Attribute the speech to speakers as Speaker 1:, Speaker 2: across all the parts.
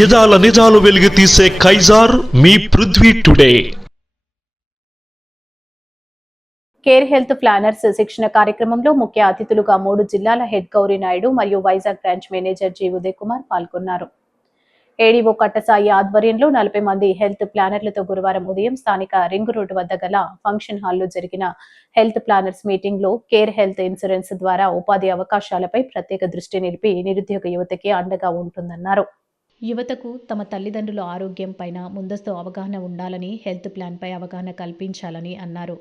Speaker 1: యదాల నిజాలు వెలుగు తీసే కైజార్ మీ Prithvi today.
Speaker 2: Care health planners శిక్షణ కార్యక్రమంలో ముఖ్య అతిథులుగా మూడు జిల్లాల హెడ్ గౌరీ నాయుడు మరియు Vizag branch manager G Uday Kumar పాల్గొన్నారు. ఏడీఓ కట్టసాయి ఆధ్వర్యంలో నలభై మంది హెల్త్ ప్లానర్లతో గురువారం ఉదయం స్థానిక రింగ్ రోడ్డు వద్ద గల ఫంక్షన్ హాల్లో జరిగిన హెల్త్ ప్లానర్స్ మీటింగ్లో కేర్ హెల్త్ ఇన్సూరెన్స్ ద్వారా ఉపాధి అవకాశాలపై ప్రత్యేక దృష్టి నిలిపి నిరుద్యోగ యువతకి అండగా ఉంటుందన్నారు. యువతకు తమ తల్లిదండ్రుల ఆరోగ్యం పైన ముందస్తు అవగాహన ఉండాలని హెల్త్ ప్లాన్పై అవగాహన కల్పించాలని అన్నారు.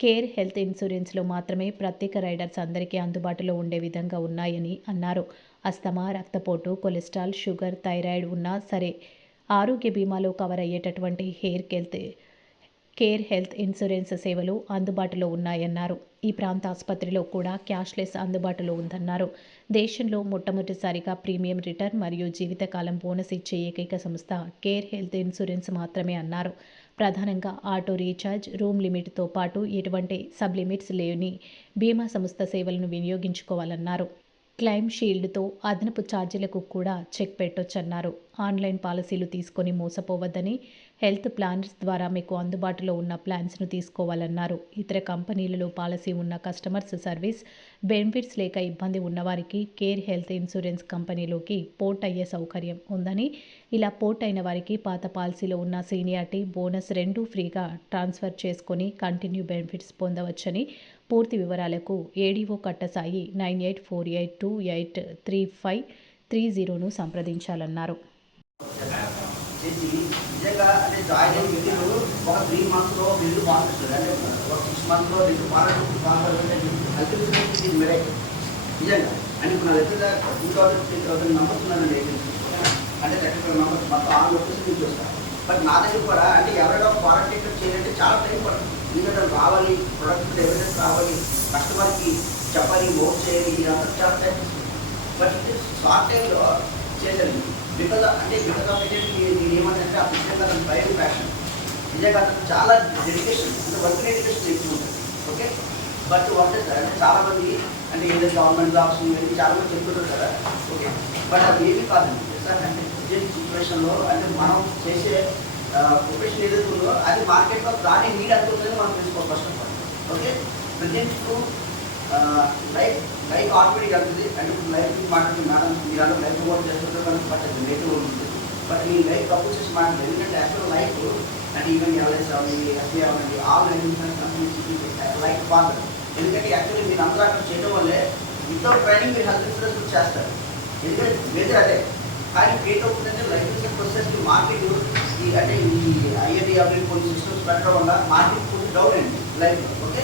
Speaker 2: కేర్ హెల్త్ ఇన్సూరెన్స్లో మాత్రమే ప్రత్యేక రైడర్స్ అందరికీ అందుబాటులో ఉండే విధంగా ఉన్నాయని అన్నారు. అస్తమా రక్తపోటు కొలెస్ట్రాల్ షుగర్ థైరాయిడ్ ఉన్నా సరే ఆరోగ్య బీమాలో కవర్ అయ్యేటటువంటి hair health care health insurance సేవలు అందుబాటులో ఉన్నాయన్నారు. ఈ ప్రాంత ఆసుపత్రిలో కూడా క్యాష్లెస్ అందుబాటులో ఉందన్నారు. దేశంలో మొట్టమొదటిసారిగా ప్రీమియం రిటర్న్ మరియు జీవితకాలం బోనస్ ఇచ్చే ఏకైక సంస్థ కేర్ హెల్త్ ఇన్సూరెన్స్ మాత్రమే అన్నారు. ప్రధానంగా ఆటో రీఛార్జ్ రూమ్ లిమిట్తో పాటు ఎటువంటి సబ్ లిమిట్స్ లేని బీమా సంస్థ సేవలను వినియోగించుకోవాలన్నారు. క్లైమ్ షీల్డ్తో అదనపు ఛార్జీలకు కూడా చెక్ పెట్టొచ్చన్నారు. ఆన్లైన్ పాలసీలు తీసుకొని మోసపోవద్దని హెల్త్ ప్లాన్స్ ద్వారా మీకు అందుబాటులో ఉన్న ప్లాన్స్ను తీసుకోవాలన్నారు. ఇతర కంపెనీలలో పాలసీ ఉన్న కస్టమర్స్ సర్వీస్ బెనిఫిట్స్ లేక ఇబ్బంది ఉన్నవారికి కేర్ హెల్త్ ఇన్సూరెన్స్ కంపెనీలోకి పోర్ట్ అయ్యే సౌకర్యం ఉందని ఇలా పోర్ట్ అయిన వారికి పాత పాలసీలో ఉన్న సీనియారిటీ బోనస్ రెండు ఫ్రీగా ట్రాన్స్ఫర్ చేసుకొని కంటిన్యూ బెనిఫిట్స్ పొందవచ్చని పూర్తి వివరాలకు ADO Kattasai nine eight four eight two eight three five three జీరోను సంప్రదించాలన్నారు.
Speaker 3: చేసి నిజంగా అంటే జాయిన్ అయిన వ్యక్తులు ఒక త్రీ మంత్స్లో బిల్లు పంపిస్తుంది అంటే ఒక సిక్స్ మంత్స్లో రెండు పాలన నిజంగా అంటే ఇప్పుడు నా దగ్గర two thousand three thousand members అంటే థర్టీ ఫైవ్ మెంబర్స్ మొత్తం లొకేషన్ నుంచి వస్తారు బట్ నా దగ్గర కూడా అంటే ఎవరైనా క్వారంటైన్ టికెట్ చేయాలంటే చాలా టైం పడుతుంది ఎందుకంటే రావాలి ప్రొడక్ట్ ఎవరైనా రావాలి కస్టమర్కి చెప్పాలి మోట్ చేయాలి ఇదంతా చాలా టైం బట్ షార్ట్ టైంలో చేశాను బికాజ్ అంటే బికాజ్ ఆఫ్ ఏంటంటే నేను ఏమంటే ఆ పిక్చర్ అతను బయట ప్యాషన్ నిజంగా అతను చాలా డెడికేషన్ అంటే వర్క్ డెడికేషన్ ఎక్కువ ఉంటుంది. ఓకే బట్ అంటే అంటే చాలా మంది అంటే ఏదైతే గవర్నమెంట్ జాబ్స్ ఇవన్నీ చాలా మంది చెప్తుంటారు కదా. ఓకే బట్ అది ఏమీ కాదు. సార్ అంటే ప్రజెంట్ సిచ్యువేషన్లో అంటే మనం చేసే ప్రొఫెషన్ ఏదైతే ఉందో అది మార్కెట్లో దాని నీడ్ అనుకుంటుంది మనం తెలుసుకోవాలి first of all okay present life life automatic అవుతుంది. అంటే ఇప్పుడు లైఫ్ మాట్లాడుతుంది మేడం మీరు అలా లైఫ్ వర్క్ చేస్తుంటే మనకు బట్ అది నెగిటివ్ ఉంటుంది. బట్ ఈ లైఫ్ తప్పు చేసి మాట్లాడలేదు ఎందుకంటే యాక్చువల్ లైఫ్ అంటే ఈవెన్ ఎల్ఐసి అవ్వండి ఎస్బీ అవ్వండి all life insurance companies life పాత్ర. ఎందుకంటే యాక్చువల్లీ మీరు అందరూ అక్కడ చేయడం వల్లే వితౌట్ ట్రైనింగ్ మీరు హెల్త్ ఇన్సూరెన్స్ చేస్తారు. ఎందుకంటే మేజర్ అదే. కానీ క్రియేట్ అవుతుందంటే లైఫ్ ఇన్సూరెన్స్ ప్రొసెస్కి మార్కెట్ ఈ అంటే ఈ ఐఐటి అవి కొన్ని సిస్టమ్స్ పెట్టడం వల్ల మార్కెట్ కొంచెం డౌన్ అండి లైఫ్ ఓకే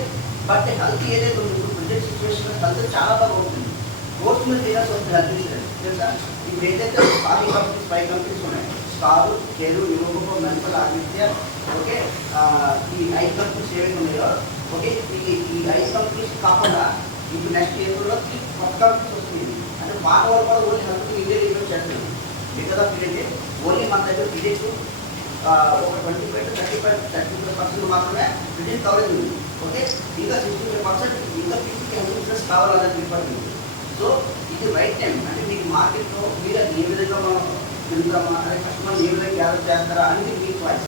Speaker 3: బట్ హెల్త్ ఏదైతే ఉందో ప్రజెంట్ సిచ్యువేషన్ కల్చర్ చాలా బాగా ఉంటుంది కోర్స్ మీద చేయాల్సి వస్తుంది హెల్త్ తెలుసా? ఇప్పుడు ఏదైతే ఫార్టీ కంపెనీస్ ఫైవ్ కంపెనీస్ ఉన్నాయి స్టారు కేరు యువకు మెన్పల్ ఆదిత్య ఓకే? ఈ ఐదు కంపెనీస్ ఏవైతే ఉన్నాయో ఓకే? ఈ ఈ ఐదు కంపెనీస్ కాకుండా ఇప్పుడు నెక్స్ట్ ఇయర్లో త్రీ కొత్త కంపెనీస్ వస్తుంది అంటే పాత వరకు కూడా ఓన్లీ హెల్త్ ఇండియా రివ్యూ చేస్తుంది. బికాస్ ఆఫ్ ఇదే ఓన్లీ మన దగ్గర విజయ్ ఒక twenty five thirty five thirty five percent మాత్రమే విలేజ్ కవరేజ్ ఉంది ఓకే ఇంకా సిక్స్టీ ఫైవ్ పర్సెంట్ ఇంకా ఫిఫ్టీ హెల్త్ ఇన్సూరెన్స్ కావాలని డిపార్ట్మెంట్ సో ఇది రైట్ టైం అంటే మీకు మార్కెట్లో మీరు ఏ విధంగా మనం వెళ్తామా అదే కస్టమర్ ఏ విధంగా గ్యాదర్ చేస్తారా అనేది మీ చాయిస్